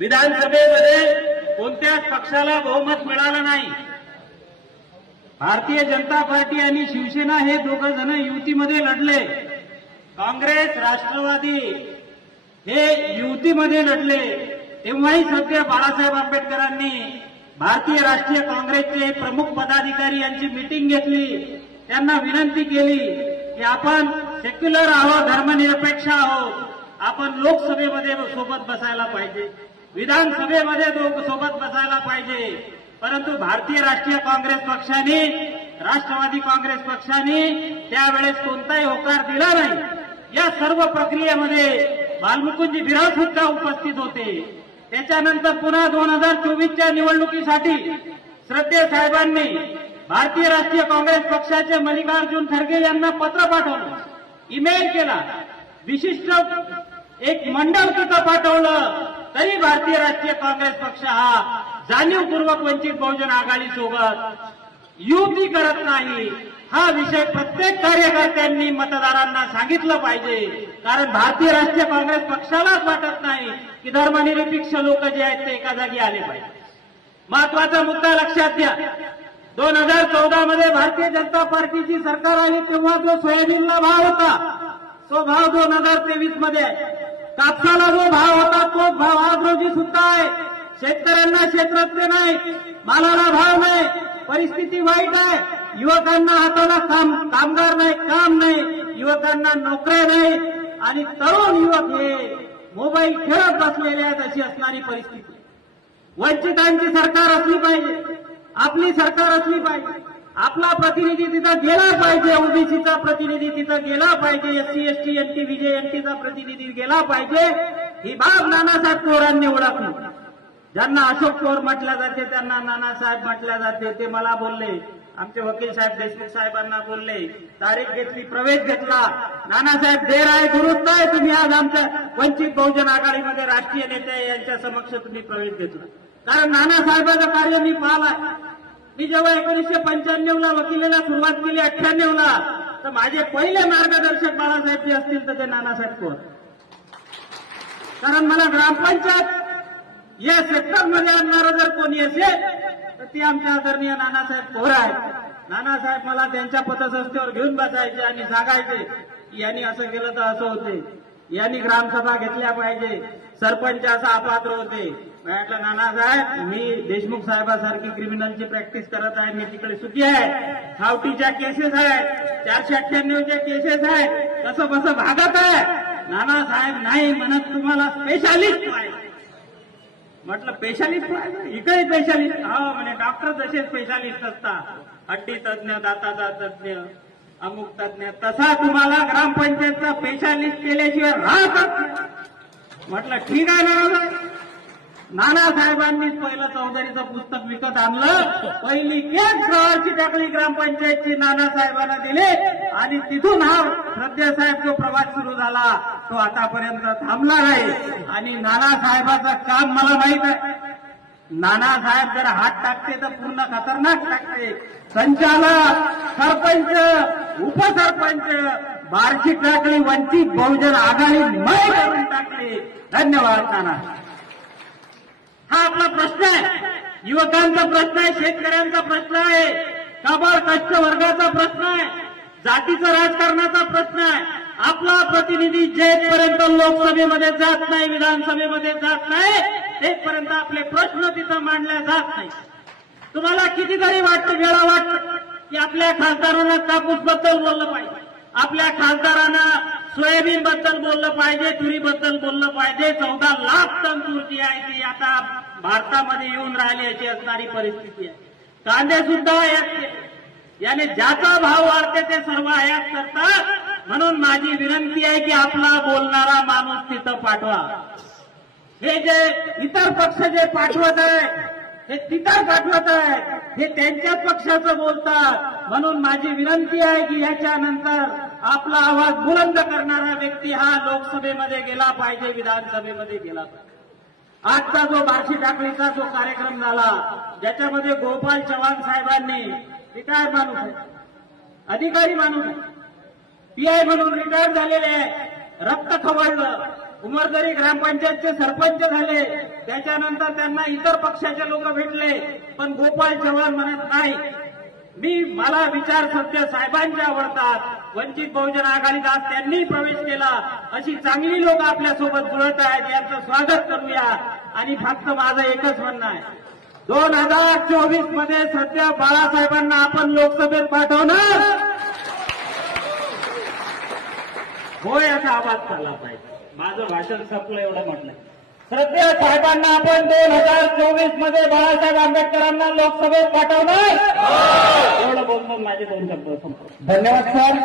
विधानसभेमध्ये कोणत्याच पक्षाला बहुमत मिळालं नाही। भारतीय जनता पार्टी आणि शिवसेना हे दोघं जण युतीमध्ये लढले। काँग्रेस राष्ट्रवादी हे युतीमध्ये लढले। तेव्हाही सध्या बाळासाहेब आंबेडकरांनी भारतीय राष्ट्रीय काँग्रेसचे प्रमुख पदाधिकारी यांची मीटिंग घेतली। त्यांना विनंती केली की आपण सेक्युलर आहोत, धर्मनिरपेक्ष आहोत, आपण लोकसभेमध्ये सोबत बसायला पाहिजे, विधानसभेमध्ये सोबत बसायला पाहिजे। परंतु भारतीय राष्ट्रीय काँग्रेस पक्षाने, राष्ट्रवादी काँग्रेस पक्षाने त्यावेळेस कोणताही होकार दिला नाही। या सर्व प्रक्रियेमध्ये बालमुकुंद बिराव सुद्धा उपस्थित होते। त्याच्यानंतर पुन्हा 2024च्या निवडणुकीसाठी श्रद्धेय साहेबांनी भारतीय राष्ट्रीय काँग्रेस पक्षाचे मल्लिकार्जुन खरगे यांना पत्र पाठवलं, ईमेल केला, विशिष्ट एक मंडळ तिथं पाठवलं, तरी भारतीय राष्ट्रीय काँग्रेस पक्ष हा जाणीवपूर्वक वंचित बहुजन आघाडीसोबत युती करत नाही। हा विषय प्रत्येक कार्यकर्त्यांनी मतदारांना सांगितलं पाहिजे, कारण भारतीय राष्ट्रीय काँग्रेस पक्षालाच वाटत नाही की धर्मनिरपेक्ष लोक जे आहेत ते एका जागी आले पाहिजे। महत्वाचा मुद्दा लक्षात घ्या, 2014 मध्ये भारतीय जनता पार्टीची सरकार आली तेव्हा जो सोयाबीनला भाव होता तो भाव 2023 मध्ये आहे। कापसाला जो भाव होता तो भाव आज रोजी सुद्धा आहे। शेतकऱ्यांना क्षेत्रज्ञ नाही, मालाला भाव नाही, परिस्थिती वाईट आहे। युवकांना हाताला कामगार नाही, काम नाही, युवकांना नोकऱ्या नाही आणि तरुण युवक हे मोबाईल खेळत बसलेले आहेत, अशी असणारी परिस्थिती। वंचितांची सरकार असली पाहिजे, आपली सरकार असली पाहिजे, आपला प्रतिनिधी तिथं गेला पाहिजे, ओबीसीचा प्रतिनिधी तिथं गेला पाहिजे, एससी एसटी एनटी व्हीजेएनटीचा प्रतिनिधी गेला पाहिजे। ही बाब नानासाहेब पवारांनी ओळखली। ज्यांना अशोक पवार म्हटलं जाते त्यांना नानासाहेब म्हटलं जाते। ते मला बोलले, आमचे वकील साहेब देशमुख साहेबांना बोलले, तारीख घेतली, प्रवेश घेतला, नानासाहेब देर आहे दुरुस्त आहे, तुम्ही आज आमच्या वंचित बहुजन आघाडीमध्ये राष्ट्रीय नेते यांच्या समक्ष तुम्ही प्रवेश घेतला। कारण नानासाहेबांचं कार्य मी पाहिलं। मी जेव्हा 1995ला वकिलीला सुरुवात केली, 98ला, तर माझे पहिले मार्गदर्शक बाळासाहेब जे असतील तर ते नानासाहेब पवार। कारण मला ग्रामपंचायत या सेक्टरमध्ये आणणारं जर कोणी असेल तर ती आमच्या आदरणीय नानासाहेब पवार आहेत। नानासाहेब मला त्यांच्या पतसंस्थेवर घेऊन बसायचे आणि सांगायचे की यांनी असं केलं तर असं होते, यांनी ग्रामसभा घेतल्या पाहिजे, सरपंच असा अपात्र होते। म्हटलं नानासाहेब, मी देशमुख साहेबासारखी क्रिमिनलची प्रॅक्टिस करत आहे, मी तिकडे सुखी आहे, खावटीच्या केसेस आहेत, 498च्या केसेस आहेत, कसं कसं भागत आहे। नानासाहेब नाही म्हणत, तुम्हाला स्पेशालिस्ट पाहिजे। म्हटलं स्पेशालिस्ट पाहिजे, इकडे स्पेशालिस्ट? हो म्हणे, डॉक्टर जसे स्पेशालिस्ट असतात, हड्डी तज्ञ, दाताचा तज्ञ, अमुक तज्ञ, तसा तुम्हाला ग्रामपंचायतचा स्पेशालिस्ट केल्याशिवाय राहतात। म्हटलं ठीक आहे ना। नानासाहेबांनीच पहिलं चौधरीचं पुस्तक विकत आणलं, पहिली केस गव्हाची टाकली ग्रामपंचायतची, नानासाहेबांना दिले आणि तिथून हा श्रद्धेय साहेब जो प्रवास सुरू झाला तो आतापर्यंत थांबला नाही। आणि नानासाहेबाचं काम मला माहित आहे, नानासाहेब जर हात टाकते तर पूर्ण खतरनाक टाकते। संचालक, सरपंच, उपसरपंच बारशी टाकली, वंचित बहुजन आघाडी मय करून टाकली। धन्यवाद नाना। हा आपला प्रश्न आहे, युवकांचा प्रश्न आहे, शेतकऱ्यांचा प्रश्न आहे, काबाड कष्ट वर्गाचा प्रश्न आहे, जातीचा राजकारणाचा प्रश्न आहे। आपला प्रतिनिधी जेपर्यंत लोकसभेमध्ये जात नाही, विधानसभेमध्ये जात नाही, तेपर्यंत आपले प्रश्न तिथं मांडले जात नाही। तुम्हाला कितीतरी वेळा वाटतं की आपल्या खासदारांना कापूसबद्दल बोललं पाहिजे, आपल्या खासदारांना सोयाबीन बद्दल बोललं पाहिजे, तुरीबद्दल बोललं पाहिजे। 14 लाख टन तूर जी आहे ती आता भारतामध्ये येऊन राहिली अशी असणारी परिस्थिती आहे। कांदे सुद्धा आयात केले, याने ज्याचा भाव वाढते ते सर्व आयात करतात। म्हणून माझी विनंती आहे की आपला बोलणारा माणूस तिथं पाठवा। हे जे इतर पक्ष जे पाठवत आहे, हे तिथं पाठवत आहे, हे त्यांच्याच पक्षाचं बोलतात। म्हणून माझी विनंती आहे की याच्यानंतर आपला आवाज बुलंद करणारा व्यक्ती हा लोकसभेमध्ये गेला पाहिजे, विधानसभेमध्ये गेला पाहिजे। आजचा जो बार्शी टाकळीचा जो कार्यक्रम झाला, ज्याच्यामध्ये गोपाल चव्हाण साहेबांनी, रिटायर माणूस आहे, अधिकारी माणूस आहे, पीआय म्हणून रिटायर झालेले आहे, रक्त खवळलं, उमरदरी ग्रामपंचायतचे सरपंच झाले, त्याच्यानंतर त्यांना इतर पक्षाचे लोक भेटले, पण गोपाळ चव्हाण म्हणत नाही, मला विचार सत्य साहेबांचे आवडतात. वंचित बहुजन आघाडीत आज त्यांनी प्रवेश केला. अशी चांगली लोक आपल्यासोबत जुळत आहेत, यांचं स्वागत करूया. आणि फक्त माझं एकच म्हणणं आहे, 2024 मध्ये सध्या बाळासाहेबांना आपण लोकसभेत पाठवणार, होय असा आवाज झाला पाहिजे. माझं भाषण संपलं एवढं म्हटलं. सध्या साहेबांना आपण 2024 मध्ये बाळासाहेब आंबेडकरांना लोकसभेत पाठवणार, एवढं बोलून माझे 2 शब्द संपले. धन्यवाद सर.